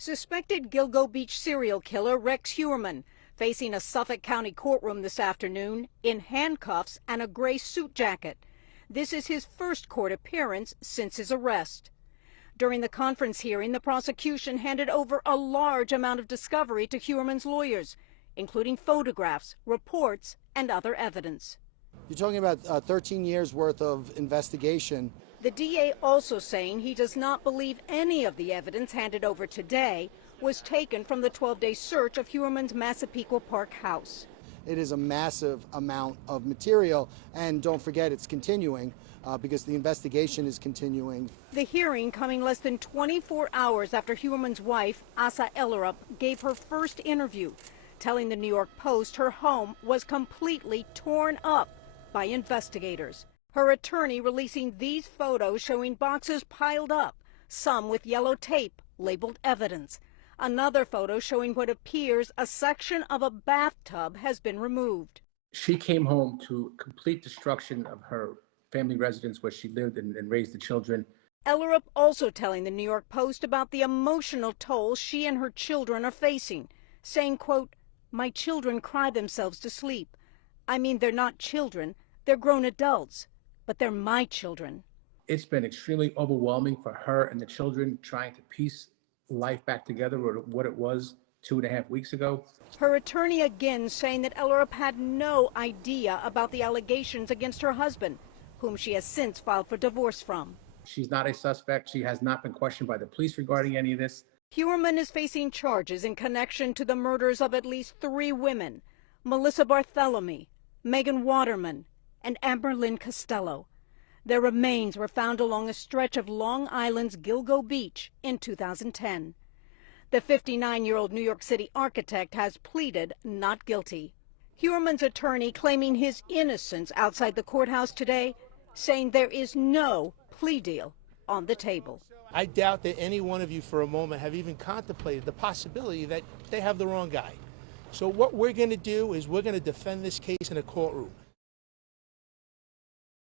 Suspected Gilgo Beach serial killer Rex Heuermann facing a Suffolk County courtroom this afternoon in handcuffs and a gray suit jacket. This is his first court appearance since his arrest. During the conference hearing, the prosecution handed over a large amount of discovery to Heuermann's lawyers, including photographs, reports, and other evidence. You're talking about 13 years worth of investigation. The DA also saying he does not believe any of the evidence handed over today was taken from the 12-day search of Heuermann's Massapequa Park house. It is a massive amount of material, and don't forget it's continuing because the investigation is continuing. The hearing coming less than 24 hours after Heuermann's wife, Asa Ellerup, gave her first interview, telling the New York Post her home was completely torn up by investigators. Her attorney releasing these photos showing boxes piled up, some with yellow tape labeled evidence. Another photo showing what appears a section of a bathtub has been removed. She came home to complete destruction of her family residence where she lived and raised the children. Ellerup also telling the New York Post about the emotional toll she and her children are facing, saying, quote, "My children cry themselves to sleep. I mean, they're not children, they're grown adults, but they're my children." It's been extremely overwhelming for her and the children trying to piece life back together or what it was 2.5 weeks ago. Her attorney again saying that Ellerup had no idea about the allegations against her husband, whom she has since filed for divorce from. She's not a suspect. She has not been questioned by the police regarding any of this. Heuermann is facing charges in connection to the murders of at least 3 women, Melissa Barthelemy, Megan Waterman, and Amber Lynn Costello. Their remains were found along a stretch of Long Island's Gilgo Beach in 2010. The 59-year-old New York City architect has pleaded not guilty. Heuermann's attorney claiming his innocence outside the courthouse today, saying there is no plea deal on the table. I doubt that any one of you for a moment have even contemplated the possibility that they have the wrong guy. So what we're going to do is we're going to defend this case in a courtroom.